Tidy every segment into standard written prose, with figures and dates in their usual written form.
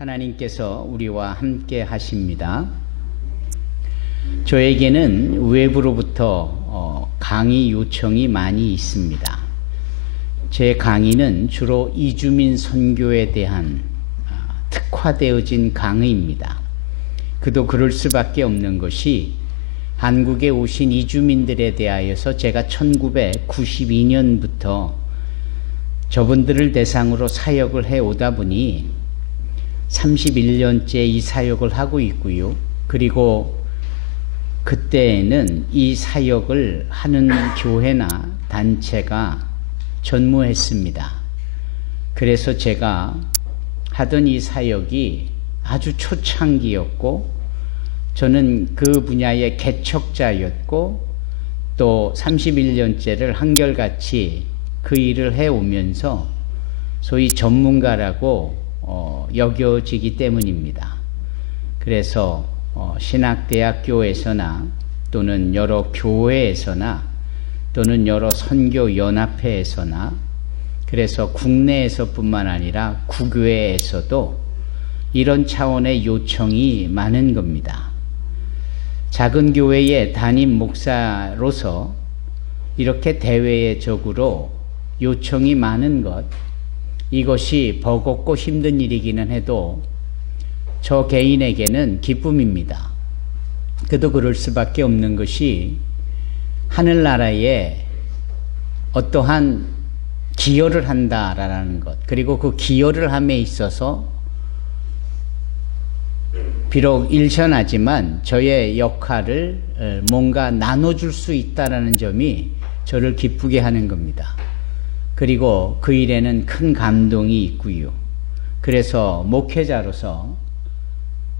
하나님께서 우리와 함께 하십니다. 저에게는 외부로부터 강의 요청이 많이 있습니다. 제 강의는 주로 이주민 선교에 대한 특화되어진 강의입니다. 그도 그럴 수밖에 없는 것이 한국에 오신 이주민들에 대하여서 제가 1992년부터 저분들을 대상으로 사역을 해오다 보니 31년째 이 사역을 하고 있고요. 그리고 그때는 이 사역을 하는 교회나 단체가 전무했습니다. 그래서 제가 하던 이 사역이 아주 초창기였고 저는 그 분야의 개척자였고 또 31년째를 한결같이 그 일을 해오면서 소위 전문가라고 여겨지기 때문입니다. 그래서 신학대학교에서나 또는 여러 교회에서나 또는 여러 선교연합회에서나 그래서 국내에서뿐만 아니라 국외에서도 이런 차원의 요청이 많은 겁니다. 작은 교회의 담임 목사로서 이렇게 대외적으로 요청이 많은 것, 이것이 버겁고 힘든 일이기는 해도 저 개인에게는 기쁨입니다. 그도 그럴 수밖에 없는 것이 하늘나라에 어떠한 기여를 한다라는 것, 그리고 그 기여를 함에 있어서 비록 일천하지만 저의 역할을 뭔가 나눠줄 수 있다라는 점이 저를 기쁘게 하는 겁니다. 그리고 그 일에는 큰 감동이 있고요. 그래서 목회자로서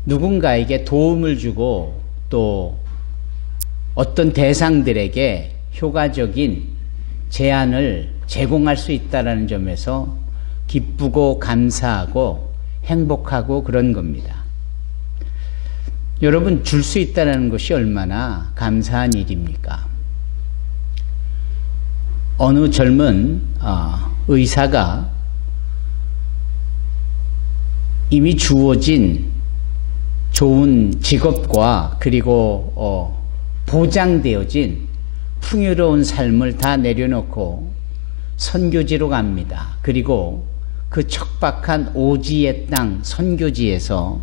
누군가에게 도움을 주고 또 어떤 대상들에게 효과적인 제안을 제공할 수 있다는 점에서 기쁘고 감사하고 행복하고 그런 겁니다. 여러분, 줄 수 있다는 것이 얼마나 감사한 일입니까? 어느 젊은 의사가 이미 주어진 좋은 직업과 그리고 보장되어진 풍요로운 삶을 다 내려놓고 선교지로 갑니다. 그리고 그 척박한 오지의 땅 선교지에서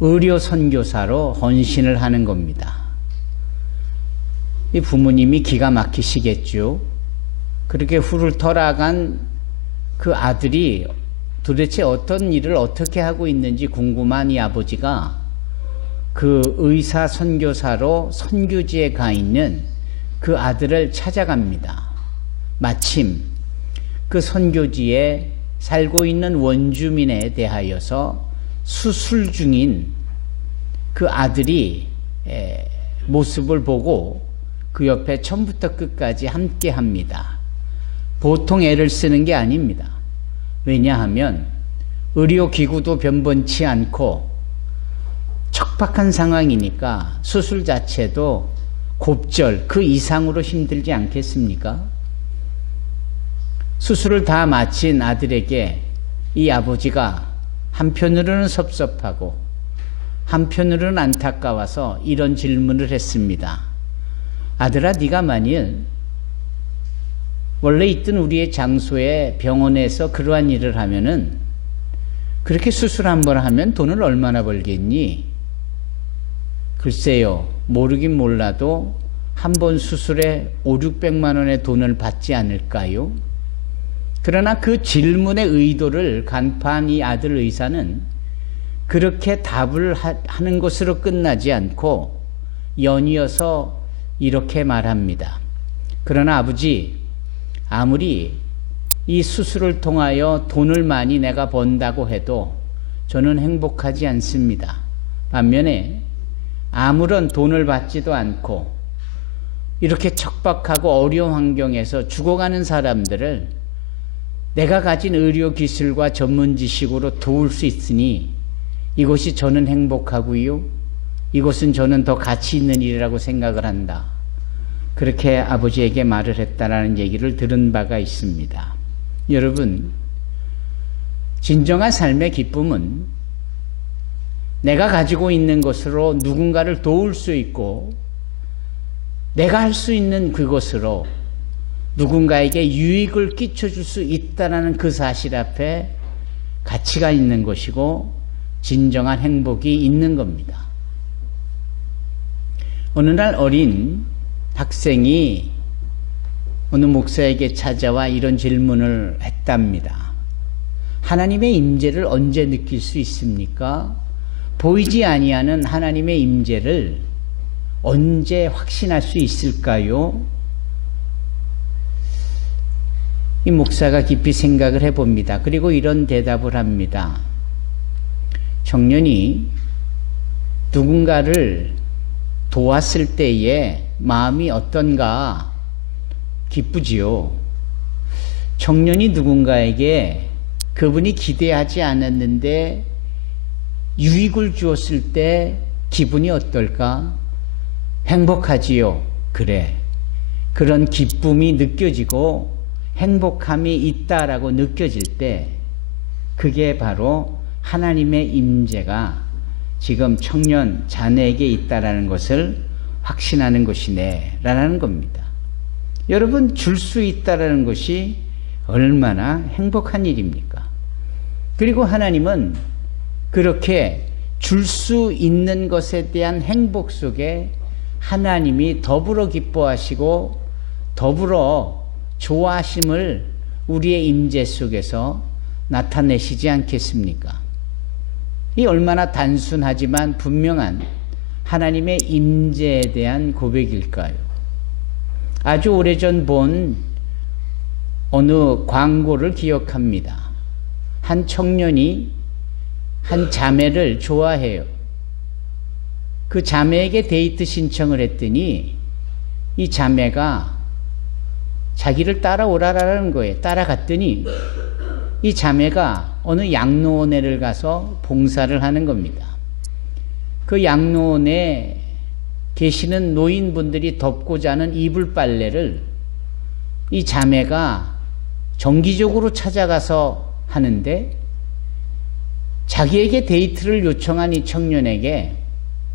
의료 선교사로 헌신을 하는 겁니다. 이 부모님이 기가 막히시겠죠. 그렇게 훌을 털어간 그 아들이 도대체 어떤 일을 어떻게 하고 있는지 궁금한 이 아버지가 그 의사 선교사로 선교지에 가 있는 그 아들을 찾아갑니다. 마침 그 선교지에 살고 있는 원주민에 대하여서 수술 중인 그 아들이 모습을 보고 그 옆에 처음부터 끝까지 함께 합니다. 보통 애를 쓰는 게 아닙니다. 왜냐하면 의료기구도 변변치 않고 척박한 상황이니까 수술 자체도 곱절 그 이상으로 힘들지 않겠습니까? 수술을 다 마친 아들에게 이 아버지가 한편으로는 섭섭하고 한편으로는 안타까워서 이런 질문을 했습니다. 아들아, 네가 만일 원래 있던 우리의 장소에 병원에서 그러한 일을 하면은 그렇게 수술 한 번 하면 돈을 얼마나 벌겠니? 글쎄요, 모르긴 몰라도 한 번 수술에 500~600만 원의 돈을 받지 않을까요? 그러나 그 질문의 의도를 간파한 이 아들 의사는 그렇게 답을 하는 것으로 끝나지 않고 연이어서 이렇게 말합니다. 그러나 아버지, 아무리 이 수술을 통하여 돈을 많이 내가 번다고 해도 저는 행복하지 않습니다. 반면에 아무런 돈을 받지도 않고 이렇게 척박하고 어려운 환경에서 죽어가는 사람들을 내가 가진 의료 기술과 전문 지식으로 도울 수 있으니 이것이 저는 행복하고요. 이것은 저는 더 가치 있는 일이라고 생각을 한다. 그렇게 아버지에게 말을 했다라는 얘기를 들은 바가 있습니다. 여러분, 진정한 삶의 기쁨은 내가 가지고 있는 것으로 누군가를 도울 수 있고 내가 할 수 있는 그것으로 누군가에게 유익을 끼쳐줄 수 있다는 그 사실 앞에 가치가 있는 것이고 진정한 행복이 있는 겁니다. 어느 날 어린 학생이 어느 목사에게 찾아와 이런 질문을 했답니다. 하나님의 임재를 언제 느낄 수 있습니까? 보이지 아니하는 하나님의 임재를 언제 확신할 수 있을까요? 이 목사가 깊이 생각을 해봅니다. 그리고 이런 대답을 합니다. 청년이 누군가를 도왔을 때의 마음이 어떤가 기쁘지요. 청년이 누군가에게 그분이 기대하지 않았는데 유익을 주었을 때 기분이 어떨까? 행복하지요. 그래. 그런 기쁨이 느껴지고 행복함이 있다라고 느껴질 때 그게 바로 하나님의 임재가 지금 청년 자네에게 있다라는 것을 확신하는 것이네 라는 겁니다. 여러분, 줄 수 있다라는 것이 얼마나 행복한 일입니까? 그리고 하나님은 그렇게 줄 수 있는 것에 대한 행복 속에 하나님이 더불어 기뻐하시고 더불어 좋아하심을 우리의 임재 속에서 나타내시지 않겠습니까? 이 얼마나 단순하지만 분명한 하나님의 임재에 대한 고백일까요? 아주 오래전 본 어느 광고를 기억합니다. 한 청년이 한 자매를 좋아해요. 그 자매에게 데이트 신청을 했더니 이 자매가 자기를 따라오라라는 거예요. 따라갔더니 이 자매가 어느 양로원에를 가서 봉사를 하는 겁니다. 그 양로원에 계시는 노인분들이 덮고 자는 이불 빨래를 이 자매가 정기적으로 찾아가서 하는데 자기에게 데이트를 요청한 이 청년에게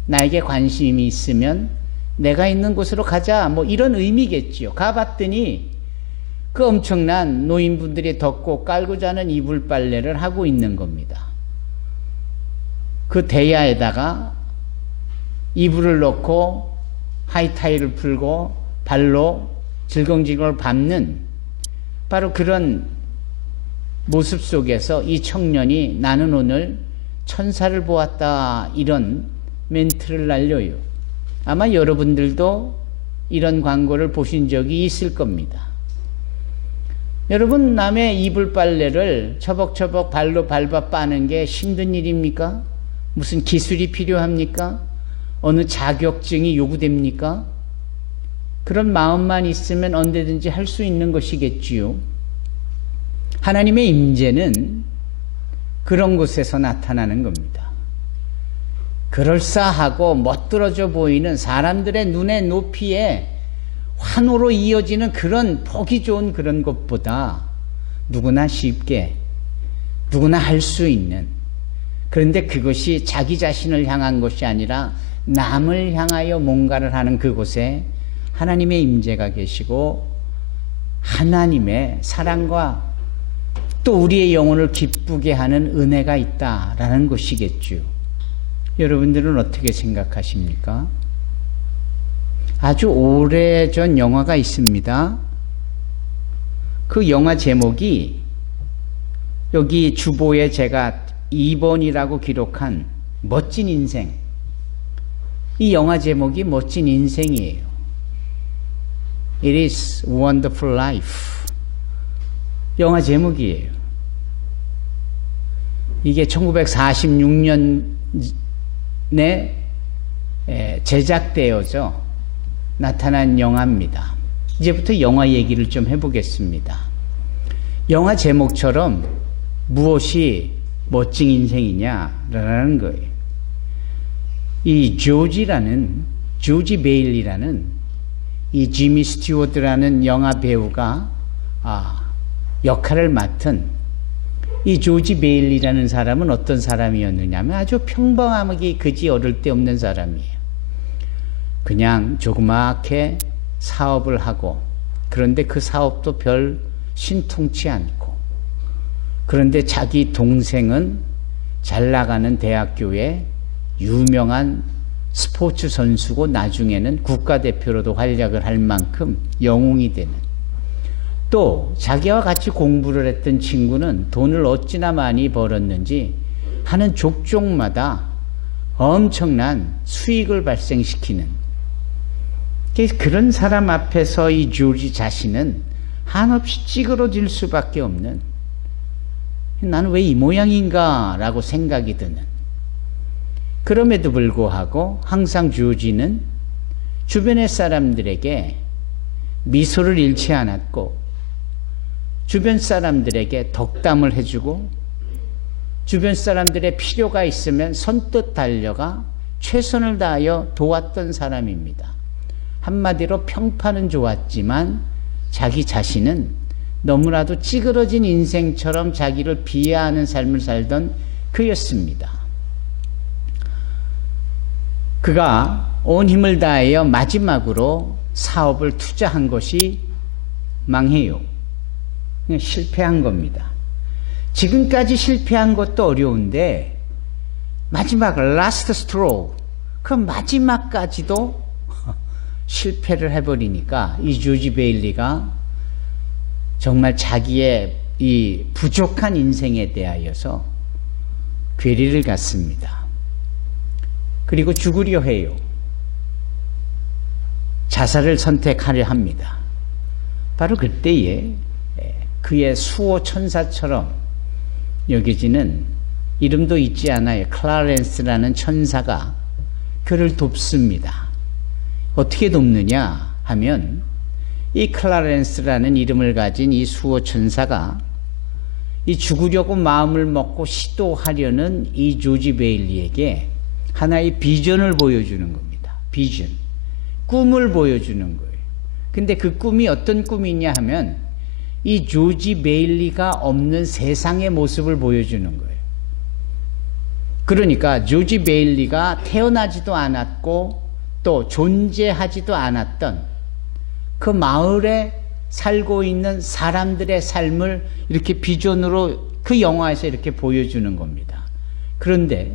나에게 관심이 있으면 내가 있는 곳으로 가자, 뭐 이런 의미겠지요. 가봤더니 그 엄청난 노인분들이 덮고 깔고 자는 이불 빨래를 하고 있는 겁니다. 그 대야에다가 이불을 넣고 하이타이를 풀고 발로 질겅질겅 밟는 바로 그런 모습 속에서 이 청년이 나는 오늘 천사를 보았다 이런 멘트를 날려요. 아마 여러분들도 이런 광고를 보신 적이 있을 겁니다. 여러분, 남의 이불 빨래를 처벅처벅 발로 밟아 빠는 게 힘든 일입니까? 무슨 기술이 필요합니까? 어느 자격증이 요구됩니까? 그런 마음만 있으면 언제든지 할 수 있는 것이겠지요. 하나님의 임재는 그런 곳에서 나타나는 겁니다. 그럴싸하고 멋들어져 보이는 사람들의 눈의 높이에 환호로 이어지는 그런 보기 좋은 그런 것보다 누구나 쉽게 누구나 할 수 있는, 그런데 그것이 자기 자신을 향한 것이 아니라 남을 향하여 뭔가를 하는 그곳에 하나님의 임재가 계시고 하나님의 사랑과 또 우리의 영혼을 기쁘게 하는 은혜가 있다라는 것이겠죠. 여러분들은 어떻게 생각하십니까? 아주 오래전 영화가 있습니다. 그 영화 제목이 여기 주보에 제가 2번이라고 기록한 멋진 인생. 이 영화 제목이 멋진 인생이에요. It is wonderful life. 영화 제목이에요. 이게 1946년에 제작되어져 나타난 영화입니다. 이제부터 영화 얘기를 좀 해보겠습니다. 영화 제목처럼 무엇이 멋진 인생이냐라는 거예요. 이 조지 베일리라는 이 지미 스튜어드라는 영화 배우가 역할을 맡은 이 조지 베일리라는 사람은 어떤 사람이었느냐면 아주 평범하게 그지 어릴 데 없는 사람이에요. 그냥 조그맣게 사업을 하고, 그런데 그 사업도 별 신통치 않고, 그런데 자기 동생은 잘 나가는 대학교의 유명한 스포츠 선수고 나중에는 국가대표로도 활약을 할 만큼 영웅이 되는, 또 자기와 같이 공부를 했던 친구는 돈을 어찌나 많이 벌었는지 하는 족족마다 엄청난 수익을 발생시키는, 그런 사람 앞에서 이 조지 자신은 한없이 찌그러질 수밖에 없는, 나는 왜 이 모양인가 라고 생각이 드는, 그럼에도 불구하고 항상 조지는 주변의 사람들에게 미소를 잃지 않았고, 주변 사람들에게 덕담을 해주고, 주변 사람들의 필요가 있으면 선뜻 달려가 최선을 다하여 도왔던 사람입니다. 한마디로 평판은 좋았지만 자기 자신은 너무나도 찌그러진 인생처럼 자기를 비하하는 삶을 살던 그였습니다. 그가 온 힘을 다하여 마지막으로 사업을 투자한 것이 망해요. 그냥 실패한 겁니다. 지금까지 실패한 것도 어려운데 마지막 라스트 스트로우, 그 마지막까지도 실패를 해버리니까 이 조지 베일리가 정말 자기의 이 부족한 인생에 대하여서 괴리를 갖습니다. 그리고 죽으려 해요. 자살을 선택하려 합니다. 바로 그때에 그의 수호 천사처럼 여겨지는, 이름도 있지 않아요, 클라렌스라는 천사가 그를 돕습니다. 어떻게 돕느냐 하면, 이 클라렌스라는 이름을 가진 이 수호 천사가 이 죽으려고 마음을 먹고 시도하려는 이 조지 베일리에게 하나의 비전을 보여주는 겁니다. 비전, 꿈을 보여주는 거예요. 근데 그 꿈이 어떤 꿈이냐 하면 이 조지 베일리가 없는 세상의 모습을 보여주는 거예요. 그러니까 조지 베일리가 태어나지도 않았고 또 존재하지도 않았던 그 마을에 살고 있는 사람들의 삶을 이렇게 비전으로 그 영화에서 이렇게 보여주는 겁니다. 그런데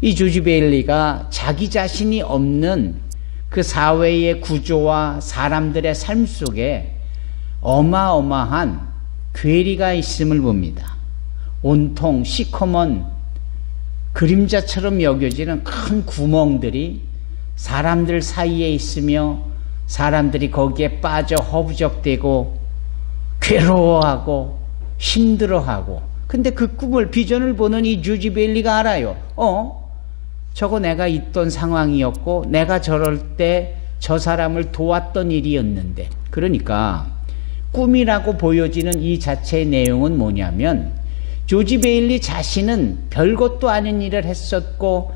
이 조지 베일리가 자기 자신이 없는 그 사회의 구조와 사람들의 삶 속에 어마어마한 괴리가 있음을 봅니다. 온통 시커먼 그림자처럼 여겨지는 큰 구멍들이 사람들 사이에 있으며 사람들이 거기에 빠져 허우적대고 괴로워하고 힘들어하고, 근데 그 꿈을, 비전을 보는 이 조지 베일리가 알아요. 저거 내가 있던 상황이었고 내가 저럴 때 저 사람을 도왔던 일이었는데. 그러니까 꿈이라고 보여지는 이 자체의 내용은 뭐냐면, 조지 베일리 자신은 별것도 아닌 일을 했었고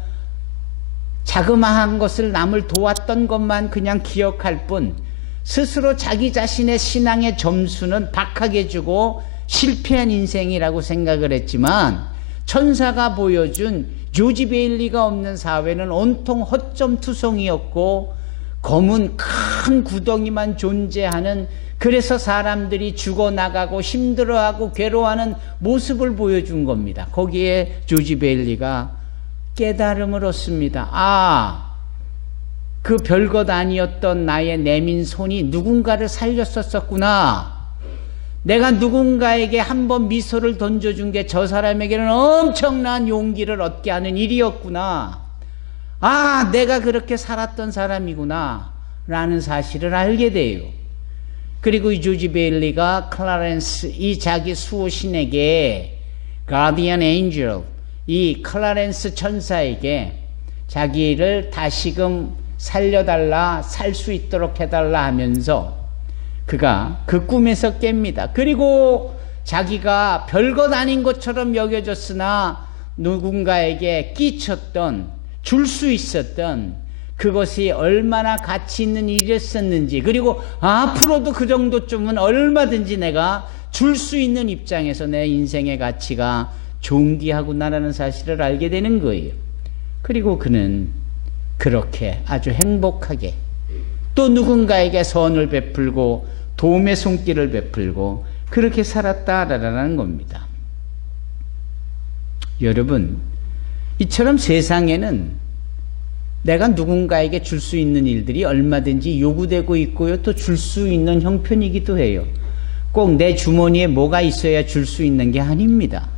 자그마한 것을 남을 도왔던 것만 그냥 기억할 뿐, 스스로 자기 자신의 신앙의 점수는 박하게 주고 실패한 인생이라고 생각을 했지만, 천사가 보여준 조지 베일리가 없는 사회는 온통 허점투성이었고 검은 큰 구덩이만 존재하는, 그래서 사람들이 죽어나가고 힘들어하고 괴로워하는 모습을 보여준 겁니다. 거기에 조지 베일리가 깨달음을 얻습니다. 그 별것 아니었던 나의 내민 손이 누군가를 살렸었구나. 내가 누군가에게 한번 미소를 던져준 게 저 사람에게는 엄청난 용기를 얻게 하는 일이었구나. 내가 그렇게 살았던 사람이구나 라는 사실을 알게 돼요. 그리고 이 조지 베일리가 클라렌스, 이 자기 수호신에게, 가디언 엔젤, 이 클라렌스 천사에게 자기를 다시금 살려달라, 살 수 있도록 해달라 하면서 그가 그 꿈에서 깹니다. 그리고 자기가 별것 아닌 것처럼 여겨졌으나 누군가에게 끼쳤던, 줄 수 있었던 그것이 얼마나 가치 있는 일이었었는지, 그리고 앞으로도 그 정도쯤은 얼마든지 내가 줄 수 있는 입장에서 내 인생의 가치가 존귀하구나라는 사실을 알게 되는 거예요. 그리고 그는 그렇게 아주 행복하게 또 누군가에게 선을 베풀고 도움의 손길을 베풀고 그렇게 살았다라는 겁니다. 여러분, 이처럼 세상에는 내가 누군가에게 줄 수 있는 일들이 얼마든지 요구되고 있고요. 또 줄 수 있는 형편이기도 해요. 꼭 내 주머니에 뭐가 있어야 줄 수 있는 게 아닙니다.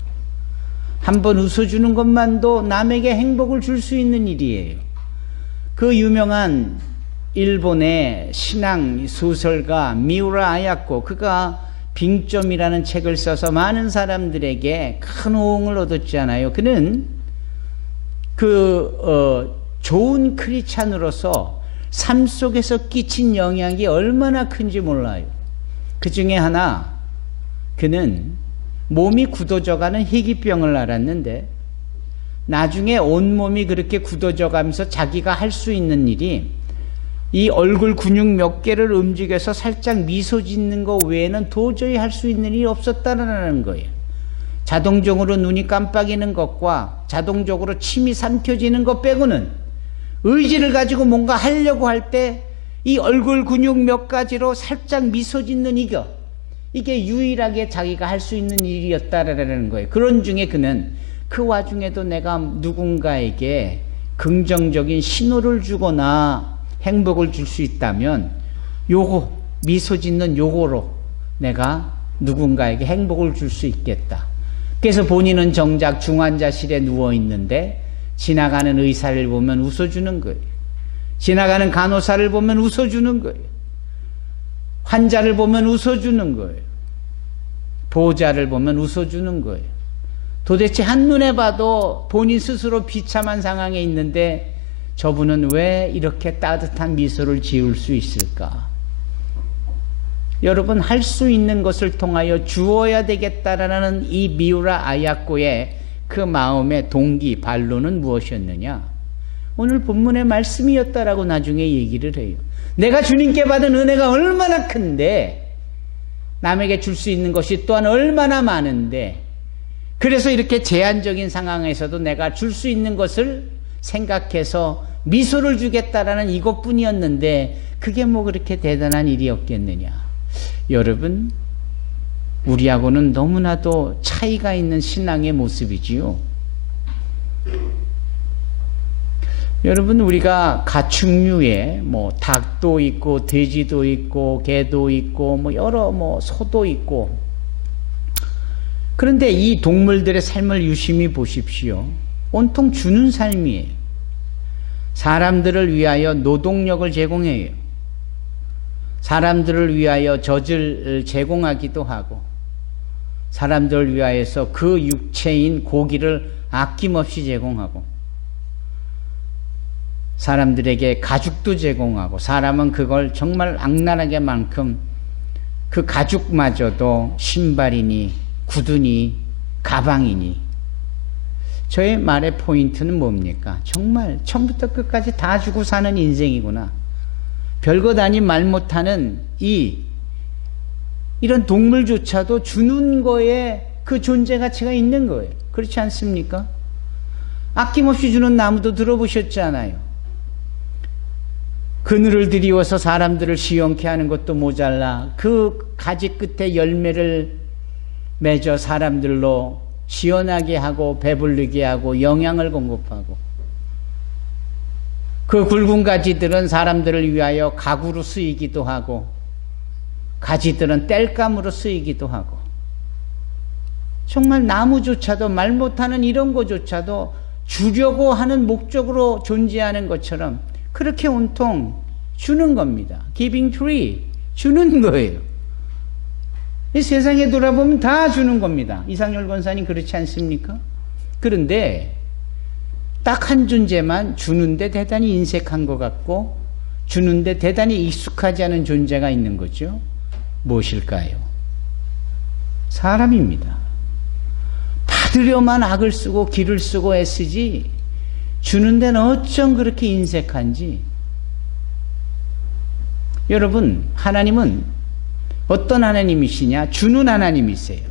한번 웃어주는 것만도 남에게 행복을 줄 수 있는 일이에요. 그 유명한 일본의 신앙 소설가 미우라 아야코, 그가 빙점이라는 책을 써서 많은 사람들에게 큰 호응을 얻었잖아요. 그는 좋은 크리스찬으로서 삶 속에서 끼친 영향이 얼마나 큰지 몰라요. 그 중에 하나, 그는 몸이 굳어져가는 희귀병을 앓았는데 나중에 온몸이 그렇게 굳어져가면서 자기가 할 수 있는 일이 이 얼굴 근육 몇 개를 움직여서 살짝 미소 짓는 것 외에는 도저히 할 수 있는 일이 없었다는 거예요. 자동적으로 눈이 깜빡이는 것과 자동적으로 침이 삼켜지는 것 빼고는 의지를 가지고 뭔가 하려고 할 때 이 얼굴 근육 몇 가지로 살짝 미소 짓는 이게 유일하게 자기가 할 수 있는 일이었다라는 거예요. 그런 중에 그는 그 와중에도 내가 누군가에게 긍정적인 신호를 주거나 행복을 줄 수 있다면 요거 미소 짓는 요거로 내가 누군가에게 행복을 줄 수 있겠다. 그래서 본인은 정작 중환자실에 누워 있는데 지나가는 의사를 보면 웃어주는 거예요. 지나가는 간호사를 보면 웃어주는 거예요. 환자를 보면 웃어주는 거예요. 보호자를 보면 웃어주는 거예요. 도대체 한눈에 봐도 본인 스스로 비참한 상황에 있는데 저분은 왜 이렇게 따뜻한 미소를 지을 수 있을까? 여러분, 할 수 있는 것을 통하여 주어야 되겠다라는 이 미우라 아야코의 그 마음의 동기, 반론은 무엇이었느냐? 오늘 본문의 말씀이었다라고 나중에 얘기를 해요. 내가 주님께 받은 은혜가 얼마나 큰데 남에게 줄 수 있는 것이 또한 얼마나 많은데 그래서 이렇게 제한적인 상황에서도 내가 줄 수 있는 것을 생각해서 미소를 주겠다라는 이것뿐이었는데 그게 뭐 그렇게 대단한 일이었겠느냐. 여러분, 우리하고는 너무나도 차이가 있는 신앙의 모습이지요. 여러분, 우리가 가축류에 닭도 있고 돼지도 있고 개도 있고 여러 소도 있고, 그런데 이 동물들의 삶을 유심히 보십시오. 온통 주는 삶이에요. 사람들을 위하여 노동력을 제공해요. 사람들을 위하여 젖을 제공하기도 하고, 사람들을 위하여서 그 육체인 고기를 아낌없이 제공하고, 사람들에게 가죽도 제공하고, 사람은 그걸 정말 악랄하게만큼 그 가죽마저도 신발이니 구두니 가방이니. 저의 말의 포인트는 뭡니까? 정말 처음부터 끝까지 다 주고 사는 인생이구나. 별것 아닌 말 못하는 이런 동물조차도 주는 거에 그 존재 가치가 있는 거예요. 그렇지 않습니까? 아낌없이 주는 나무도 들어보셨잖아요. 그늘을 드리워서 사람들을 시원케 하는 것도 모자라 그 가지 끝에 열매를 맺어 사람들로 시원하게 하고 배부르게 하고 영양을 공급하고, 그 굵은 가지들은 사람들을 위하여 가구로 쓰이기도 하고, 가지들은 땔감으로 쓰이기도 하고, 정말 나무조차도 말 못하는 이런 거조차도 주려고 하는 목적으로 존재하는 것처럼 그렇게 온통 주는 겁니다. Giving tree, 주는 거예요. 이 세상에 돌아보면 다 주는 겁니다. 이상열 권사님 그렇지 않습니까? 그런데 딱 한 존재만 주는데 대단히 인색한 것 같고 주는데 대단히 익숙하지 않은 존재가 있는 거죠. 무엇일까요? 사람입니다. 받으려만 악을 쓰고 기를 쓰고 애쓰지 주는 데는 어쩜 그렇게 인색한지. 여러분, 하나님은 어떤 하나님이시냐? 주는 하나님이세요.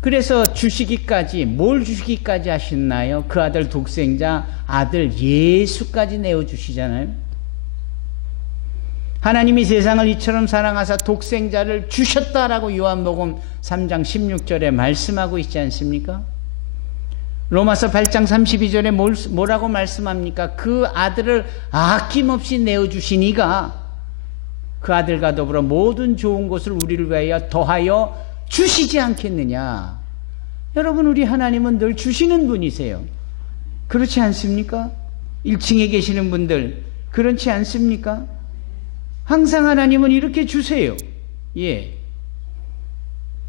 그래서 주시기까지, 뭘 주시기까지 하셨나요? 그 아들 독생자, 아들 예수까지 내어주시잖아요. 하나님이 세상을 이처럼 사랑하사 독생자를 주셨다라고 요한복음 3장 16절에 말씀하고 있지 않습니까? 로마서 8장 32절에 뭐라고 말씀합니까? 그 아들을 아낌없이 내어주시니가 그 아들과 더불어 모든 좋은 것을 우리를 위하여 더하여 주시지 않겠느냐. 여러분, 우리 하나님은 늘 주시는 분이세요. 그렇지 않습니까? 1층에 계시는 분들 그렇지 않습니까? 항상 하나님은 이렇게 주세요. 예.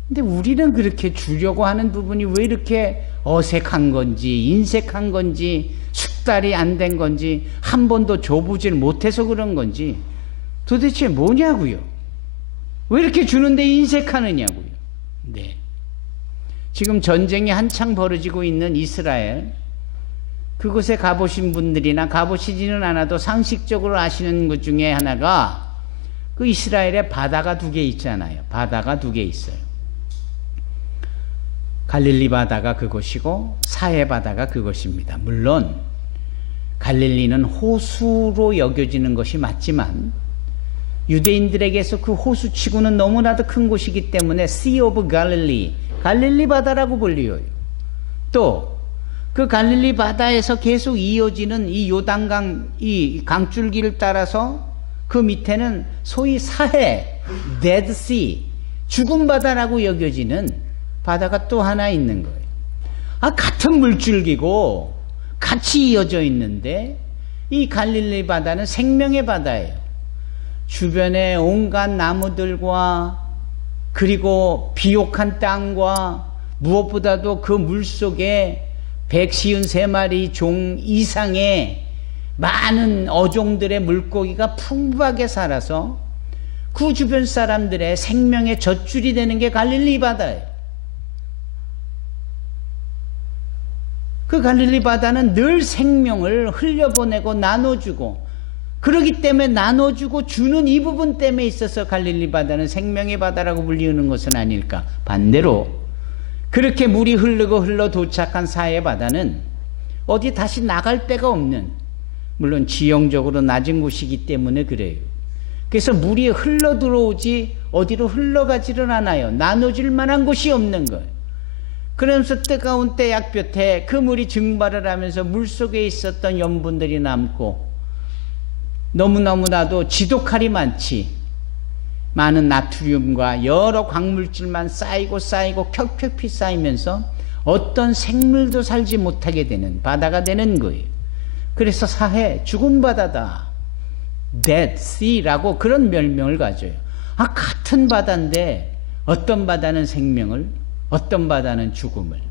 근데 우리는 그렇게 주려고 하는 부분이 왜 이렇게 어색한 건지, 인색한 건지, 숙달이 안 된 건지, 한 번도 줘보질 못해서 그런 건지 도대체 뭐냐고요? 왜 이렇게 주는데 인색하느냐고요? 네. 지금 전쟁이 한창 벌어지고 있는 이스라엘, 그곳에 가보신 분들이나 가보시지는 않아도 상식적으로 아시는 것 중에 하나가 그 이스라엘에 바다가 2개 있잖아요. 바다가 2개 있어요. 갈릴리 바다가 그곳이고 사해 바다가 그곳입니다. 물론 갈릴리는 호수로 여겨지는 것이 맞지만 유대인들에게서 그 호수치고는 너무나도 큰 곳이기 때문에 Sea of Galilee, 갈릴리 바다라고 불려요. 또 그 갈릴리 바다에서 계속 이어지는 이 요단강, 이 강줄기를 따라서 그 밑에는 소위 사해, Dead Sea, 죽은 바다라고 여겨지는 바다가 또 하나 있는 거예요. 같은 물줄기고 같이 이어져 있는데 이 갈릴리 바다는 생명의 바다예요. 주변에 온갖 나무들과 그리고 비옥한 땅과 무엇보다도 그 물속에 153마리 종 이상의 많은 어종들의 물고기가 풍부하게 살아서 그 주변 사람들의 생명의 젖줄이 되는 게 갈릴리 바다예요. 그 갈릴리 바다는 늘 생명을 흘려보내고 나눠주고, 그러기 때문에 나눠주고 주는 이 부분 때문에 있어서 갈릴리 바다는 생명의 바다라고 불리는 것은 아닐까. 반대로 그렇게 물이 흐르고 흘러 도착한 사해 바다는 어디 다시 나갈 데가 없는, 물론 지형적으로 낮은 곳이기 때문에 그래요. 그래서 물이 흘러 들어오지 어디로 흘러가지를 않아요. 나눠줄 만한 곳이 없는 거예요. 그러면서 뜨거운 때약볕에 그 물이 증발을 하면서 물속에 있었던 염분들이 남고, 너무나도 지독하리 많지 많은 나트륨과 여러 광물질만 쌓이고 켜켜피 쌓이면서 어떤 생물도 살지 못하게 되는 바다가 되는 거예요. 그래서 사해, 죽은 바다다, Dead Sea라고 그런 별명을 가져요. 같은 바다인데 어떤 바다는 생명을, 어떤 바다는 죽음을.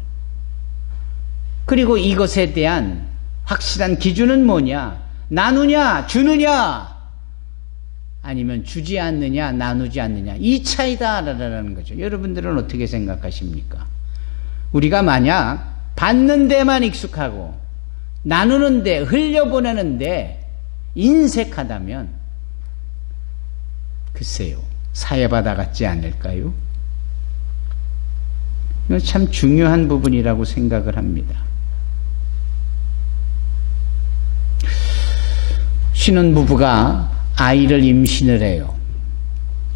그리고 이것에 대한 확실한 기준은 뭐냐? 나누냐, 주느냐, 아니면 주지 않느냐, 나누지 않느냐, 이 차이다라는 거죠. 여러분들은 어떻게 생각하십니까? 우리가 만약 받는 데만 익숙하고 나누는 데, 흘려보내는 데 인색하다면 글쎄요, 사해바다 같지 않을까요? 이거 참 중요한 부분이라고 생각을 합니다. 신혼부부가 아이를 임신을 해요.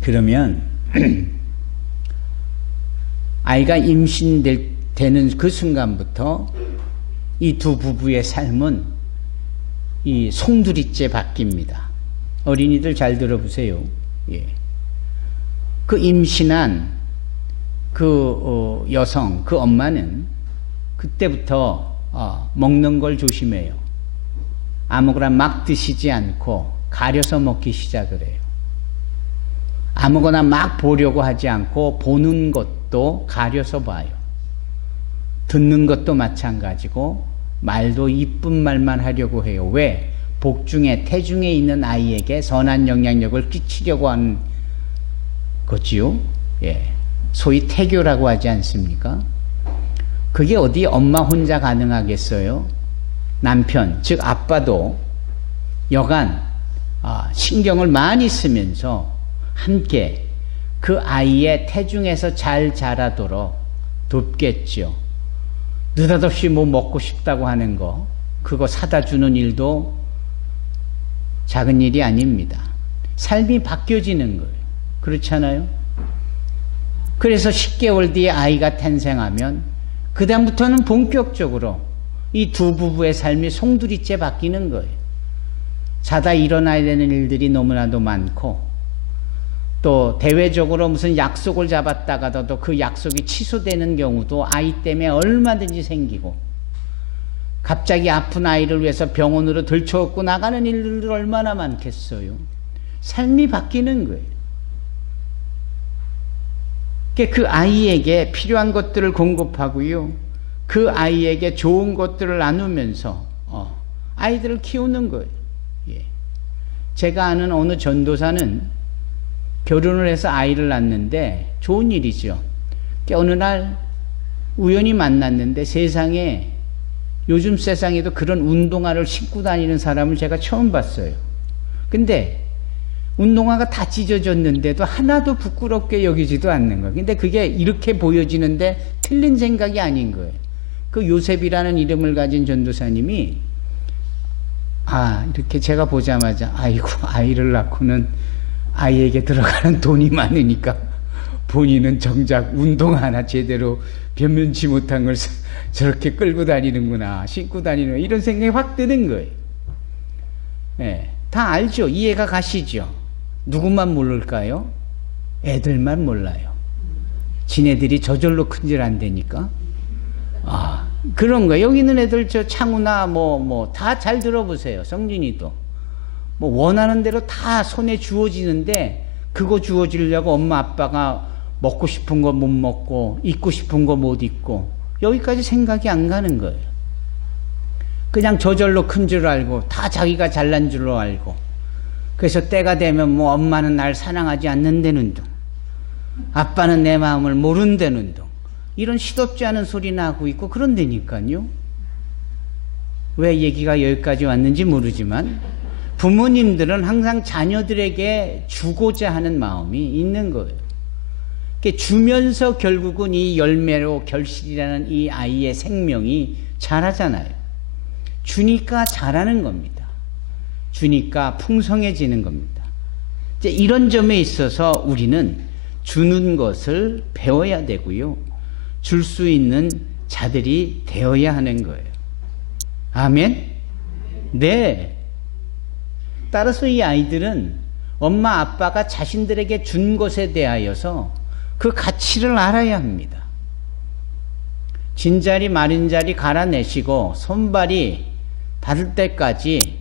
그러면 아이가 임신되는 그 순간부터 이 두 부부의 삶은 이 송두리째 바뀝니다. 어린이들 잘 들어보세요. 예. 그 임신한 그 여성, 그 엄마는 그때부터 먹는 걸 조심해요. 아무거나 막 드시지 않고 가려서 먹기 시작을 해요. 아무거나 막 보려고 하지 않고 보는 것도 가려서 봐요. 듣는 것도 마찬가지고 말도 이쁜 말만 하려고 해요. 왜? 복중에, 태중에 있는 아이에게 선한 영향력을 끼치려고 하는 거지요. 예. 소위 태교라고 하지 않습니까? 그게 어디 엄마 혼자 가능하겠어요? 남편, 즉 아빠도 여간 신경을 많이 쓰면서 함께 그 아이의 태중에서 잘 자라도록 돕겠죠. 느닷없이 뭐 먹고 싶다고 하는 거, 그거 사다 주는 일도 작은 일이 아닙니다. 삶이 바뀌어지는 거예요. 그렇잖아요? 그래서 10개월 뒤에 아이가 탄생하면 그 다음부터는 본격적으로 이 두 부부의 삶이 송두리째 바뀌는 거예요. 자다 일어나야 되는 일들이 너무나도 많고, 또 대외적으로 무슨 약속을 잡았다가도 그 약속이 취소되는 경우도 아이 때문에 얼마든지 생기고, 갑자기 아픈 아이를 위해서 병원으로 들쳐업고 나가는 일들 얼마나 많겠어요. 삶이 바뀌는 거예요. 그 아이에게 필요한 것들을 공급하고요, 그 아이에게 좋은 것들을 나누면서 아이들을 키우는 거예요. 예. 제가 아는 어느 전도사는 결혼을 해서 아이를 낳는데 좋은 일이죠. 어느 날 우연히 만났는데 세상에, 요즘 세상에도 그런 운동화를 신고 다니는 사람을 제가 처음 봤어요. 근데 운동화가 다 찢어졌는데도 하나도 부끄럽게 여기지도 않는 거예요. 근데 그게 이렇게 보여지는데 틀린 생각이 아닌 거예요. 그 요셉이라는 이름을 가진 전도사님이, 이렇게 제가 보자마자, 아이고, 아이를 낳고는 아이에게 들어가는 돈이 많으니까 본인은 정작 운동화 하나 제대로 변변치 못한 걸 저렇게 끌고 다니는구나, 신고 다니는, 이런 생각이 확 드는 거예요. 예, 다 알죠? 이해가 가시죠? 누구만 모를까요? 애들만 몰라요. 지네들이 저절로 큰질 안 되니까. 그런 거예요. 여기 있는 애들, 저 창우나 다 잘 들어보세요. 성진이도. 원하는 대로 다 손에 주어지는데, 그거 주어지려고 엄마 아빠가 먹고 싶은 거 못 먹고, 입고 싶은 거 못 입고, 여기까지 생각이 안 가는 거예요. 그냥 저절로 큰 줄 알고, 다 자기가 잘난 줄로 알고, 그래서 때가 되면 엄마는 날 사랑하지 않는다는 둥, 아빠는 내 마음을 모른다는 둥, 이런 시덥지 않은 소리나 하고 있고 그런다니까요. 왜 얘기가 여기까지 왔는지 모르지만 부모님들은 항상 자녀들에게 주고자 하는 마음이 있는 거예요. 주면서 결국은 이 열매로 결실이라는 이 아이의 생명이 자라잖아요. 주니까 자라는 겁니다. 주니까 풍성해지는 겁니다. 이제 이런 점에 있어서 우리는 주는 것을 배워야 되고요, 줄 수 있는 자들이 되어야 하는 거예요. 아멘? 네. 따라서 이 아이들은 엄마 아빠가 자신들에게 준 것에 대하여서 그 가치를 알아야 합니다. 진자리 마른자리 갈아내시고 손발이 닿을 때까지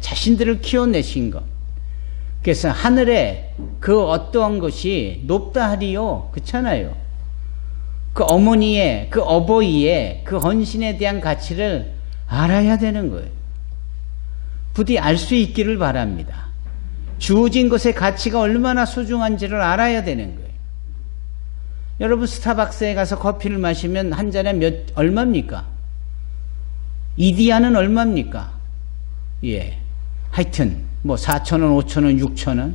자신들을 키워내신 것. 그래서 하늘에 그 어떠한 것이 높다 하리요, 그렇잖아요. 그 어머니의, 그 어버이의 그 헌신에 대한 가치를 알아야 되는 거예요. 부디 알 수 있기를 바랍니다. 주어진 것의 가치가 얼마나 소중한지를 알아야 되는 거예요. 여러분, 스타벅스에 가서 커피를 마시면 한 잔에 얼마입니까? 이디야는 얼마입니까? 예. 하여튼, 4,000원, 5,000원, 6,000원.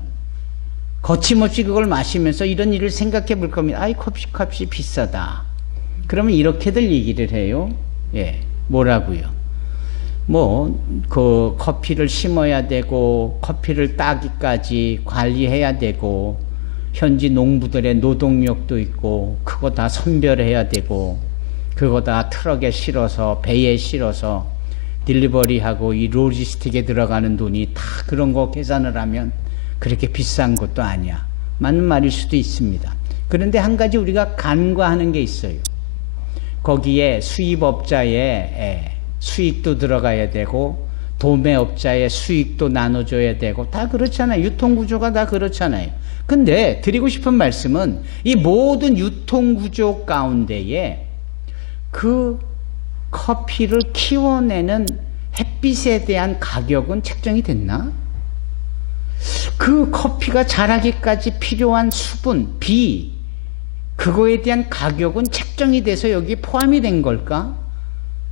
거침없이 그걸 마시면서 이런 일을 생각해 볼 겁니다. 커피값이 비싸다. 그러면 이렇게들 얘기를 해요. 예. 뭐라고요? 그 커피를 심어야 되고, 커피를 따기까지 관리해야 되고, 현지 농부들의 노동력도 있고, 그거 다 선별해야 되고, 그거 다 트럭에 실어서, 배에 실어서, 딜리버리하고 이 로지스틱에 들어가는 돈이 다 그런 거 계산을 하면 그렇게 비싼 것도 아니야. 맞는 말일 수도 있습니다. 그런데 한 가지 우리가 간과하는 게 있어요. 거기에 수입업자의 수익도 들어가야 되고, 도매업자의 수익도 나눠줘야 되고, 다 그렇잖아요. 유통구조가 다 그렇잖아요. 근데 드리고 싶은 말씀은 이 모든 유통구조 가운데에 그 커피를 키워내는 햇빛에 대한 가격은 책정이 됐나? 그 커피가 자라기까지 필요한 수분, 비, 그거에 대한 가격은 책정이 돼서 여기 포함이 된 걸까?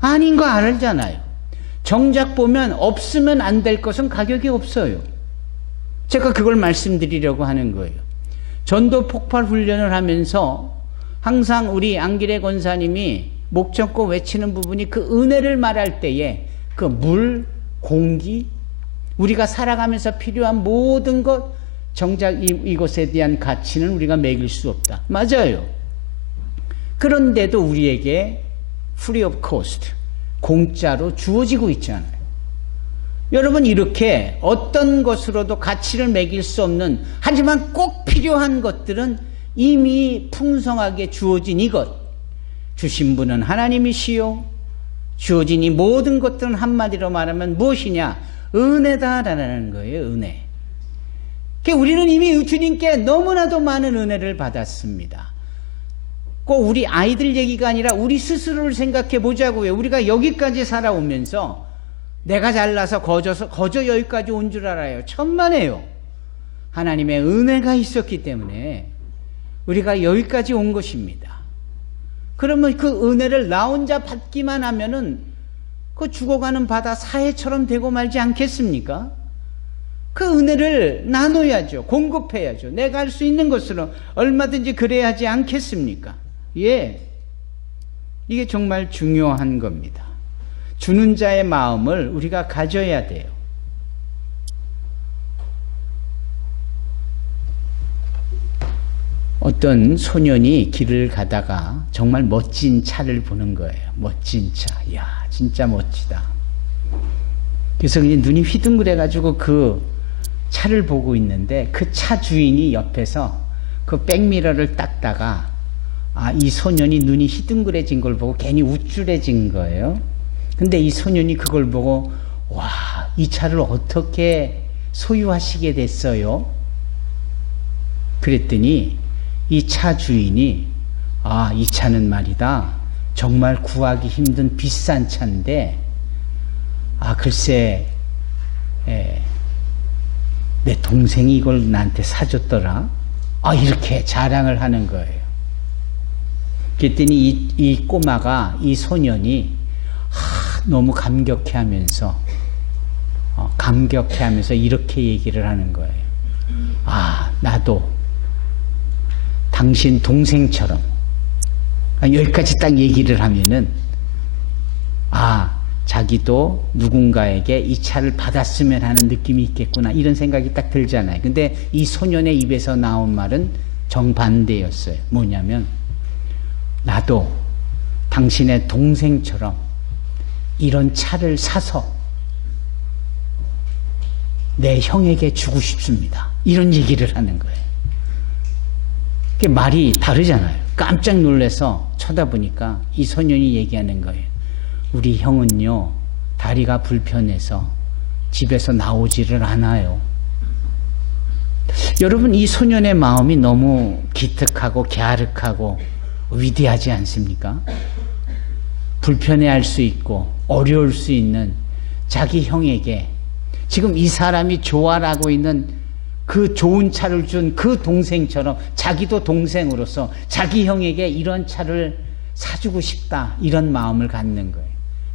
아닌 거 알잖아요. 정작 보면 없으면 안 될 것은 가격이 없어요. 제가 그걸 말씀드리려고 하는 거예요. 전도 폭발 훈련을 하면서 항상 우리 안길의 권사님이 목 잡고 외치는 부분이 그 은혜를 말할 때에 그 물, 공기, 우리가 살아가면서 필요한 모든 것, 정작 이것에 대한 가치는 우리가 매길 수 없다. 맞아요. 그런데도 우리에게 free of cost, 공짜로 주어지고 있잖아요. 여러분, 이렇게 어떤 것으로도 가치를 매길 수 없는, 하지만 꼭 필요한 것들은 이미 풍성하게 주어진 이것, 주신 분은 하나님이시요 주어진 이 모든 것들은 한마디로 말하면 무엇이냐? 은혜다라는 거예요. 은혜. 우리는 이미 주님께 너무나도 많은 은혜를 받았습니다. 꼭 우리 아이들 얘기가 아니라 우리 스스로를 생각해 보자고요. 우리가 여기까지 살아오면서 내가 잘나서 거저 여기까지 온 줄 알아요. 천만에요. 하나님의 은혜가 있었기 때문에 우리가 여기까지 온 것입니다. 그러면 그 은혜를 나 혼자 받기만 하면은 그 죽어가는 바다 사해처럼 되고 말지 않겠습니까? 그 은혜를 나눠야죠. 공급해야죠. 내가 할 수 있는 것으로 얼마든지 그래야 하지 않겠습니까? 예. 이게 정말 중요한 겁니다. 주는 자의 마음을 우리가 가져야 돼요. 어떤 소년이 길을 가다가 정말 멋진 차를 보는 거예요. 멋진 차. 이야, 진짜 멋지다. 그래서 그냥 눈이 휘둥그레가지고 그 차를 보고 있는데 그 차 주인이 옆에서 그 백미러를 닦다가 이 소년이 눈이 휘둥그레진 걸 보고 괜히 우쭐해진 거예요. 근데 이 소년이 그걸 보고 와, 이 차를 어떻게 소유하시게 됐어요? 그랬더니 이 차 주인이 이 차는 말이다, 정말 구하기 힘든 비싼 차인데 글쎄 내 동생이 이걸 나한테 사줬더라. 이렇게 자랑을 하는 거예요. 그랬더니 이 꼬마가, 이 소년이 너무 감격해하면서 이렇게 얘기를 하는 거예요. 나도 당신 동생처럼, 여기까지 딱 얘기를 하면은 자기도 누군가에게 이 차를 받았으면 하는 느낌이 있겠구나, 이런 생각이 딱 들잖아요. 근데 이 소년의 입에서 나온 말은 정반대였어요. 뭐냐면 나도 당신의 동생처럼 이런 차를 사서 내 형에게 주고 싶습니다, 이런 얘기를 하는 거예요. 그게 말이 다르잖아요. 깜짝 놀라서 쳐다보니까 이 소년이 얘기하는 거예요. 우리 형은요, 다리가 불편해서 집에서 나오지를 않아요. 여러분, 이 소년의 마음이 너무 기특하고 갸륵하고 위대하지 않습니까? 불편해할 수 있고 어려울 수 있는 자기 형에게 지금 이 사람이 좋아하고 있는 그 좋은 차를 준 그 동생처럼 자기도 동생으로서 자기 형에게 이런 차를 사주고 싶다, 이런 마음을 갖는 거예요.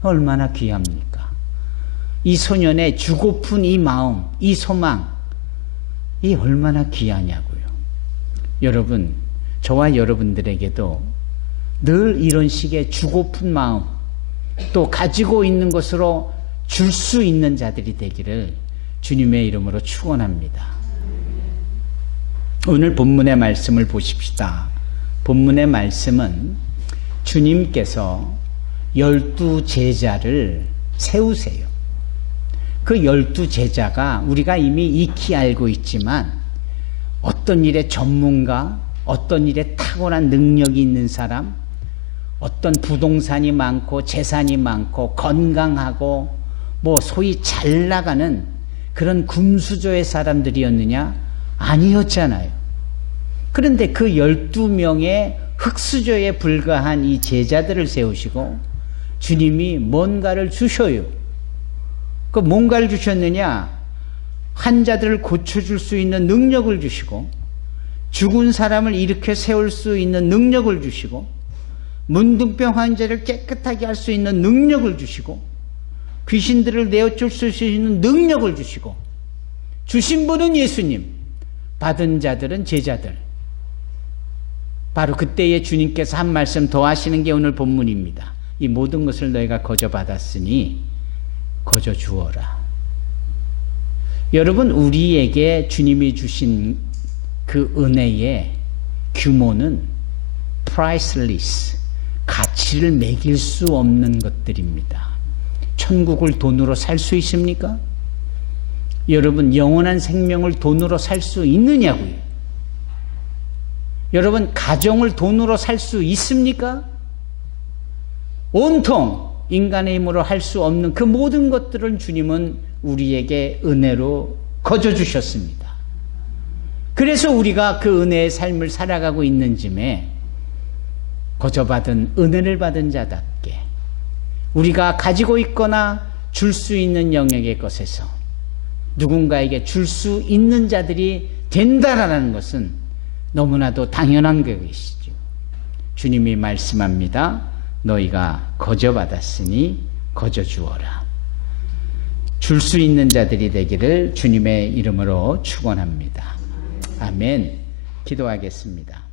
얼마나 귀합니까? 이 소년의 주고픈 이 마음, 이 소망, 이 얼마나 귀하냐고요. 여러분, 저와 여러분들에게도 늘 이런 식의 주고픈 마음, 또 가지고 있는 것으로 줄 수 있는 자들이 되기를 주님의 이름으로 축원합니다. 오늘 본문의 말씀을 보십시다. 본문의 말씀은 주님께서 12 제자를 세우세요. 그 12 제자가 우리가 이미 익히 알고 있지만 어떤 일에 전문가, 어떤 일에 탁월한 능력이 있는 사람, 어떤 부동산이 많고 재산이 많고 건강하고 소위 잘 나가는 그런 금수저의 사람들이었느냐? 아니었잖아요. 그런데 그 12명의 흙수저에 불과한 이 제자들을 세우시고 주님이 뭔가를 주셔요. 그 뭔가를 주셨느냐? 환자들을 고쳐줄 수 있는 능력을 주시고, 죽은 사람을 일으켜 세울 수 있는 능력을 주시고, 문둥병 환자를 깨끗하게 할 수 있는 능력을 주시고, 귀신들을 내어줄 수 있는 능력을 주시고, 주신 분은 예수님, 받은 자들은 제자들. 바로 그때에 주님께서 한 말씀 더 하시는 게 오늘 본문입니다. 이 모든 것을 너희가 거저 받았으니 거저 주어라. 여러분, 우리에게 주님이 주신 그 은혜의 규모는 priceless, 가치를 매길 수 없는 것들입니다. 천국을 돈으로 살 수 있습니까? 여러분, 영원한 생명을 돈으로 살 수 있느냐고요? 여러분, 가정을 돈으로 살 수 있습니까? 온통 인간의 힘으로 할 수 없는 그 모든 것들을 주님은 우리에게 은혜로 거저 주셨습니다. 그래서 우리가 그 은혜의 삶을 살아가고 있는 즈음에 거저 받은 은혜를 받은 자답게 우리가 가지고 있거나 줄 수 있는 영역의 것에서 누군가에게 줄 수 있는 자들이 된다라는 것은 너무나도 당연한 것이죠. 주님이 말씀합니다. 너희가 거저 받았으니 거저 주어라. 줄 수 있는 자들이 되기를 주님의 이름으로 축원합니다. 아멘. 기도하겠습니다.